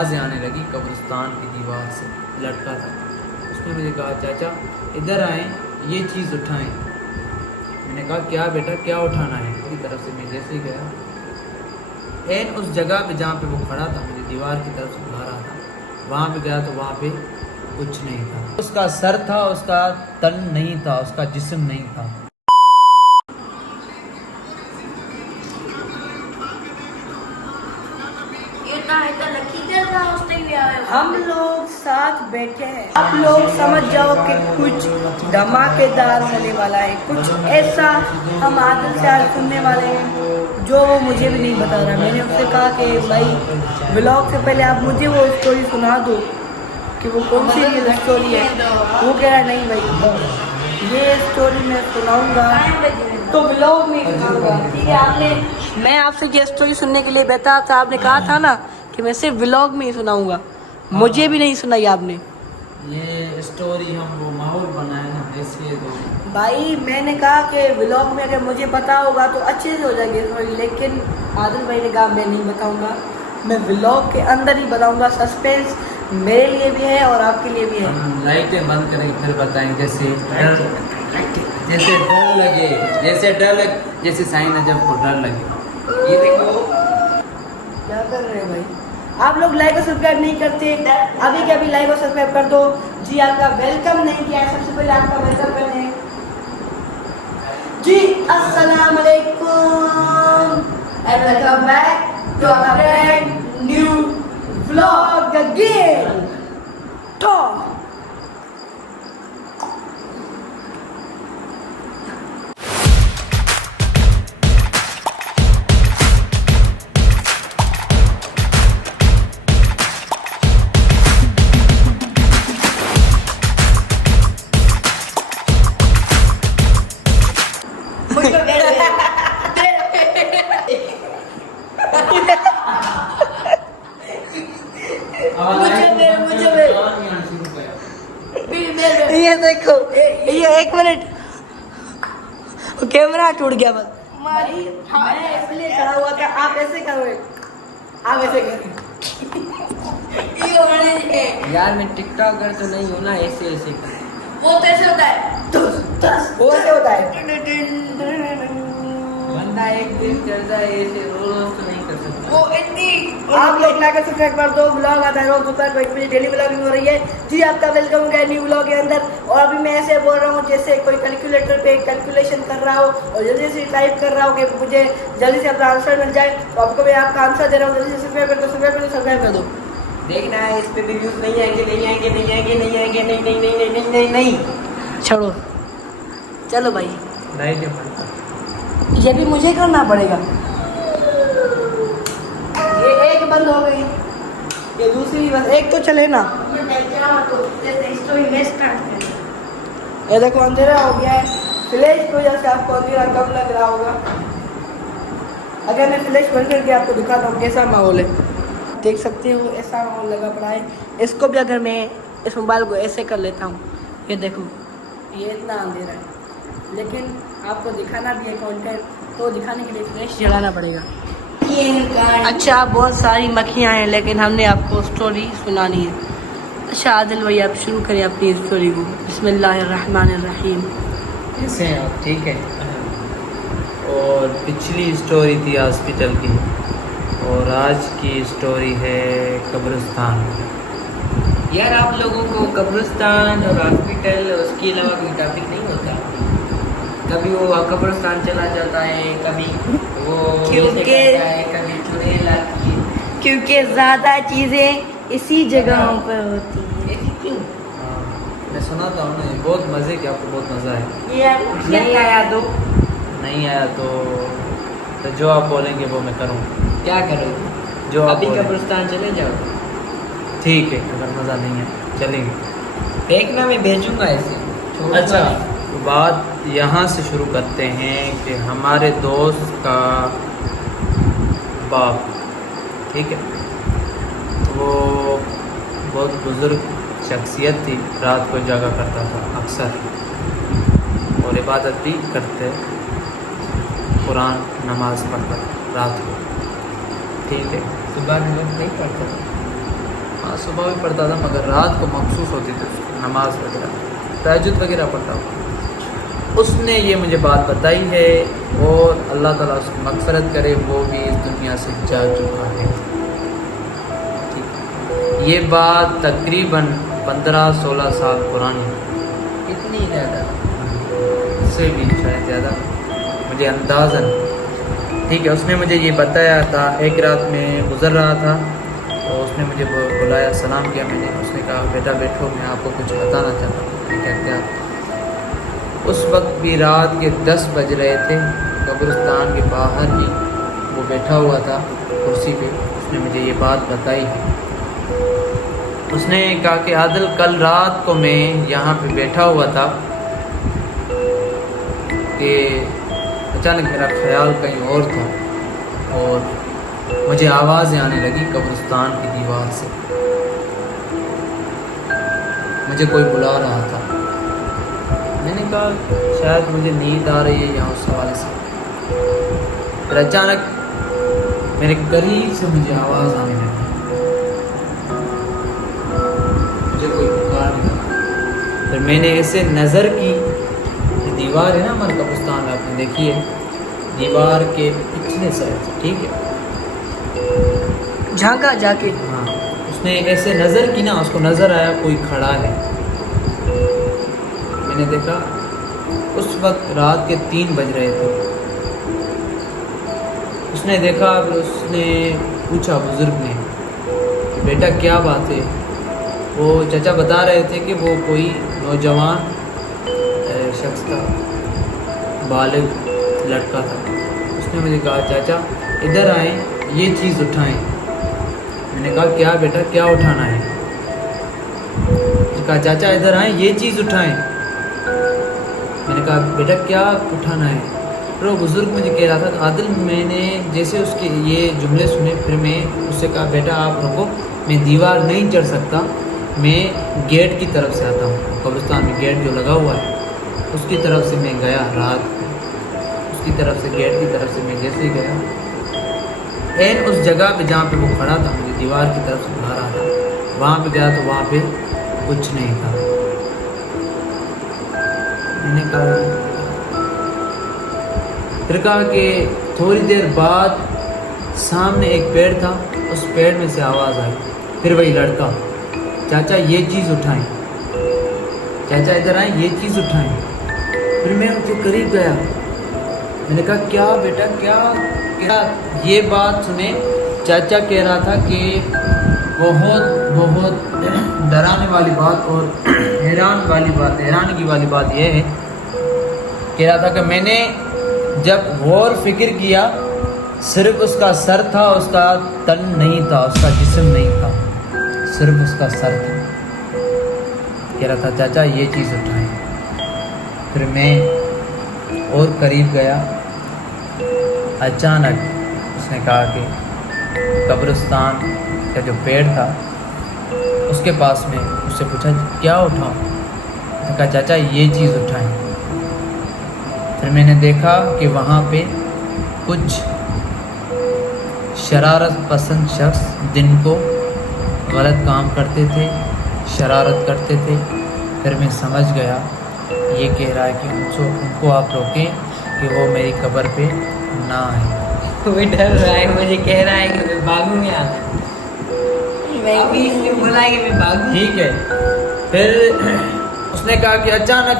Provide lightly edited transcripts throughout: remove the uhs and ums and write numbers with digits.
आवाज़ें आने लगी कब्रिस्तान की दीवार से। लड़का था, उसने मुझे कहा चाचा इधर आएँ, ये चीज़ उठाएं। मैंने कहा क्या बेटा, क्या उठाना है? उसकी तरफ से मैं जैसे ही गया, एन उस जगह पे जहाँ पे वो खड़ा था, मुझे दीवार की तरफ से बुला रहा था, वहाँ पे गया तो वहाँ पे कुछ नहीं था। उसका सर था, उसका तन नहीं था, उसका जिस्म नहीं था। हम लोग साथ बैठे हैं, आप लोग समझ जाओ कि कुछ धमाकेदार होने वाला है, कुछ ऐसा हम आदिल से आज सुनने वाले हैं जो वो मुझे भी नहीं बता रहा। मैंने उससे कहा कि भाई व्लॉग से पहले आप मुझे वो स्टोरी सुना दो कि वो कौन सी रियल स्टोरी है। वो कह रहा नहीं भाई ये स्टोरी मैं सुनाऊंगा तो व्लॉग में सुनाऊंगा, ठीक है। मैं आपसे ये स्टोरी सुनने के लिए बैठा था, आपने कहा था ना कि मैं सिर्फ व्लॉग में ही सुनाऊंगा, मुझे भी नहीं सुनाई आपने। ये स्टोरी हम वो माहौल बनाए ना, इसलिए तो भाई मैंने कहा कि व्लॉग में अगर मुझे पता होगा तो अच्छे से हो जाएगी स्टोरी, लेकिन आदिल भाई ने कहा मैं नहीं बताऊंगा, मैं व्लॉग के अंदर ही बताऊंगा। सस्पेंस मेरे लिए भी है और आपके लिए भी है। हम लाइटें बंद करेंगे फिर बताएंगे। जैसे डर लगे, जैसे साइन अजब को डर लगे। ये देखो क्या कर रहे हैं भाई आप लोग, लाइक और सब्सक्राइब नहीं करते, अभी के अभी लाइक और सब्सक्राइब कर दो। जी आपका वेलकम नहीं किया है, सबसे पहले आपका वेलकम करने जी। अस्सलाम वालेकुम and welcome back to our brand new vlog again. तो ये देखो, ये एक मिनट कैमरा टूट गया बस। मैं इसलिए खड़ा हुआ था, आप ऐसे करोगे, आप ऐसे करोगे। यार मैं टिकटॉकर तो नहीं हूँ ना, ऐसे वो कैसे होता है? वो कैसे होता है? बंदा एक दिन चलता है, ऐसे रोज तो नहीं कर सकता। वो इतनी आप लोग लाइक सब्सक्राइब कर दो। व्लॉग आता है रोज दोपहर को 1 बजे, डेली व्लॉगिंग हो रही है जी। आपका वेलकम हो गया न्यू व्लॉग के अंदर। और अभी मैं ऐसे बोल रहा हूँ जैसे कोई कैलकुलेटर पे कैलकुलेशन कर रहा हो और जल्दी से टाइप कर रहा हो कि मुझे जल्दी से अपना आंसर मिल जाए। तो आपको मैं आपका आंसर दे रहा हूँ, जल्दी से सब्सक्राइब कर दो, सब्सक्राइब कर दो। देखना है इस पे भी व्यूज नहीं आएंगे, नहीं। छोड़ो, चलो भाई लाइट ये भी मुझे करना पड़ेगा। ये एक बंद हो गई, ये दूसरी बस एक तो चले ना। ये देखो अंधेरा हो गया है, फ्लैश की वजह से आपको अंधेरा कम लग रहा होगा। अगर मैं फ्लैश बंद करके आपको दिखाता हूँ कैसा माहौल है, देख सकते हो ऐसा माहौल लगा पड़ा है। इसको भी अगर मैं इस मोबाइल को ऐसे कर लेता हूँ, ये देखो ये इतना अंधेरा है, लेकिन आपको दिखाना भी है कंटेंट, तो दिखाने के लिए फ्लैश जलाना पड़ेगा। अच्छा बहुत सारी मक्खियाँ हैं, लेकिन हमने आपको स्टोरी सुनानी है। अच्छा आदिल भाई आप शुरू करें अपनी स्टोरी को। बिस्मिल्लाहिर्रहमानिर्रहीम। ऐसे हैं आप, ठीक है। और पिछली स्टोरी थी हॉस्पिटल की, और आज की स्टोरी है कब्रिस्तान। यार आप लोगों को कब्रिस्तान और हॉस्पिटल उसके अलावा कोई टॉपिक नहीं होता? कभी वो कब्रिस्तान चला जाता है, कभी वो कभी चुड़ैल आती है, क्योंकि ज़्यादा चीज़ें इसी जगहों पर होती हैं। ऐसी क्यों? मैं सुनाता हूँ ना, ये बहुत मज़े की, आपको बहुत मज़ा है। ये नहीं आया तो जो आप बोलेंगे वो मैं करूँगा। क्या करोगे? जो अभी कब्रिस्तान चले जाओ, ठीक है। अगर मज़ा नहीं है चलेंगे, देखना मैं भेजूँगा ऐसे। अच्छा बात यहाँ से शुरू करते हैं कि हमारे दोस्त का बाप, ठीक है, तो वो बहुत बुज़ुर्ग शख्सियत थी, रात को जागा करता था अक्सर, और इबादत भी करते, कुरान नमाज़ पढ़ता रात को, ठीक है। सुबह में लोग नहीं पढ़ते, सुबह भी पढ़ता था, मगर रात को मखसूस होती थी उसको नमाज वगैरह, तहज्जुद वगैरह पढ़ता था। उसने ये मुझे बात बताई है और अल्लाह ताला उसकी मग़फ़िरत करे, वो भी इस दुनिया से जा चुका है। ठीक, ये बात तकरीबन 15-16 साल पुरानी, इतनी ज़्यादा? इससे भी शायद ज़्यादा, मुझे अंदाज़न। ठीक है, उसने मुझे ये बताया था। एक रात में गुज़र रहा था और उसने मुझे बुलाया, सलाम किया मैंने। उसने कहा बेटा बैठो, मैं आपको कुछ बताना चाहता हूँ। मैंने कहा क्या? उस वक्त भी रात के 10 बज रहे थे, कब्रिस्तान के बाहर ही वो बैठा हुआ था कुर्सी पे। उसने मुझे ये बात बताई है। उसने कहा कि आदिल, कल रात को मैं यहाँ पे बैठा हुआ था कि अचानक मेरा ख्याल कहीं और था और मुझे आवाज़ें आने लगी कब्रिस्तान की दीवार से। मुझे कोई बुला रहा था। मैंने कहा शायद मुझे नींद आ रही है या उस हवाले से। फिर अचानक मेरे करीब से मुझे आवाज़ आने लगी, मुझे कोई पुकार लगा। फिर मैंने ऐसे नज़र की, दीवार है ना हमारे कब्रिस्तान में, आपने देखी है, दीवार के पिछले साइड से, ठीक है, झांका जाके। हाँ, उसने ऐसे नज़र की ना, उसको नज़र आया कोई खड़ा है। मैंने देखा उस वक्त रात के 3 बज रहे थे। उसने देखा, उसने पूछा बुज़ुर्ग ने कि बेटा क्या बात है? वो चाचा बता रहे थे कि वो कोई नौजवान शख्स था, बालिग लड़का था। उसने मुझे कहा चाचा इधर आए, ये चीज़ उठाएं। मैंने कहा क्या बेटा, क्या उठाना है? उसने कहा चाचा इधर आए, ये चीज़ उठाएं। मैंने कहा बेटा क्या उठाना है? फिर वो बुज़ुर्ग मुझे कह रहा था आदिल, मैंने जैसे उसके ये जुमले सुने, फिर मैं उससे कहा बेटा आप रुको, मैं दीवार नहीं चढ़ सकता, मैं गेट की तरफ से आता हूँ। कब्रिस्तान में गेट जो लगा हुआ है उसकी तरफ से मैं गया रात को। उसकी तरफ से, गेट की तरफ से मैं जैसे ही गया, एन उस जगह पे जहाँ पे वो खड़ा था, मुझे दीवार की तरफ से बुला रहा था, वहाँ पे गया तो वहाँ पे कुछ नहीं था। मैंने कहा, फिर कहा कि थोड़ी देर बाद सामने एक पेड़ था, उस पेड़ में से आवाज़ आई। फिर वही लड़का, चाचा ये चीज़ उठाएं, चाचा इधर आए, ये चीज़ उठाएं। फिर मैं उनके करीब गया। मैंने कहा क्या बेटा, क्या क्या? ये बात सुने, चाचा कह रहा था कि बहुत डराने वाली बात और हैरानी की वाली बात यह है, कह रहा था कि मैंने जब गौर फिक्र किया, सिर्फ उसका सर था, उसका तन नहीं था, उसका जिस्म नहीं था, सिर्फ उसका सर था। कह रहा था चाचा ये चीज़ उठाएं। फिर मैं और करीब गया। अचानक उसने कहा कि कब्रिस्तान का जो पेड़ था उसके पास में, उससे पूछा क्या उठाऊं? उसने कहा चाचा ये चीज़ उठाएं। फिर मैंने देखा कि वहाँ पे कुछ शरारत पसंद शख्स दिन को गलत काम करते थे, शरारत करते थे। फिर मैं समझ गया ये कह रहा है कि उनको आप रोकें कि वो मेरी कब्र पे ना आए। वो डर रहा है, मुझे कह रहा है कि मैं भागूँ यहाँ, मैं भी इसलिए बोला कि मैं भागूँ। ठीक है। फिर उसने कहा कि अचानक,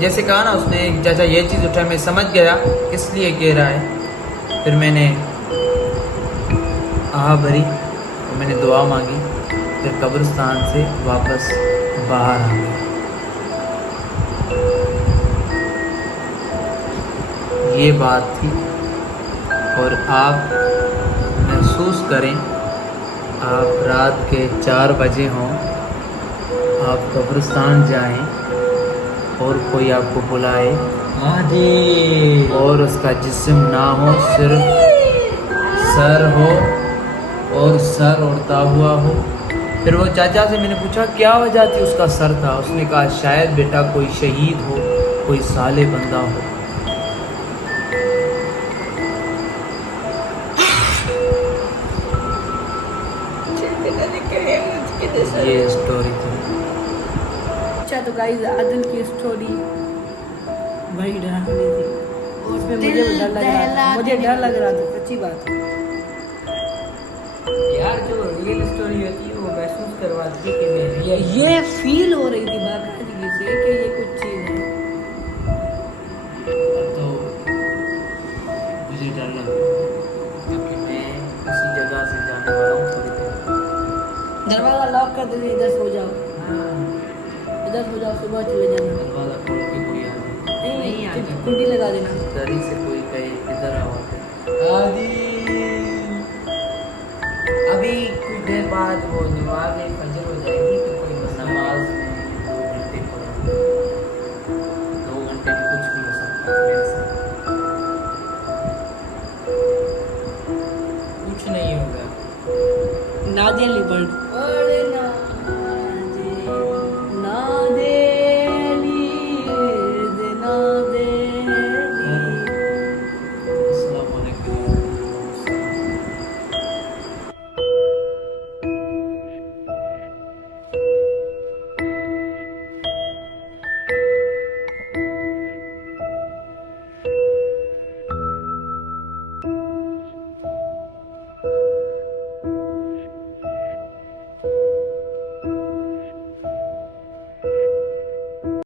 जैसे कहा ना उसने चाचा ये चीज़ उठाई, मैं समझ गया किस लिए कह रहा है। फिर मैंने आह भरी और मैंने दुआ मांगी। फिर कब्रिस्तान से वापस बाहर आ गया। ये बात थी। और आप महसूस करें, आप रात के 4 बजे हों, आप कब्रिस्तान जाएं और कोई आपको बुलाए और उसका जिस्म ना हो, सिर्फ सर हो और सर उड़ता हुआ हो। फिर वो चाचा से मैंने पूछा क्या वजह थी उसका सर था? उसने कहा शायद बेटा कोई शहीद हो, कोई साले बंदा हो। है तो गाइस आदिल की स्टोरी बड़ी डरावनी थी और उसमें मुझे भी डर लग रहा था, मुझे डर लग रहा था, सच्ची बात है। यार जो रियल स्टोरी होती है वो महसूस करवाती है कि मैं रियल ये फील हो रही थी बाकायदगी से कि ये कुछ चीज़ है। तो मुझे डर लग रहा है क्योंकि मैं उसी जगह से जाने वाला हूँ थोड़ी देर। दरवाजा लॉक कर दे, इधर सो जाओ, इधर सो जाओ, सुबह चले जाना। दरवाजा खोल के कोई आ जाए, नहीं आ जाए, कुंडी लगा देना। दरी से कोई कहे इधर आओ आदि। अभी कुछ देर बाद वो दीवार में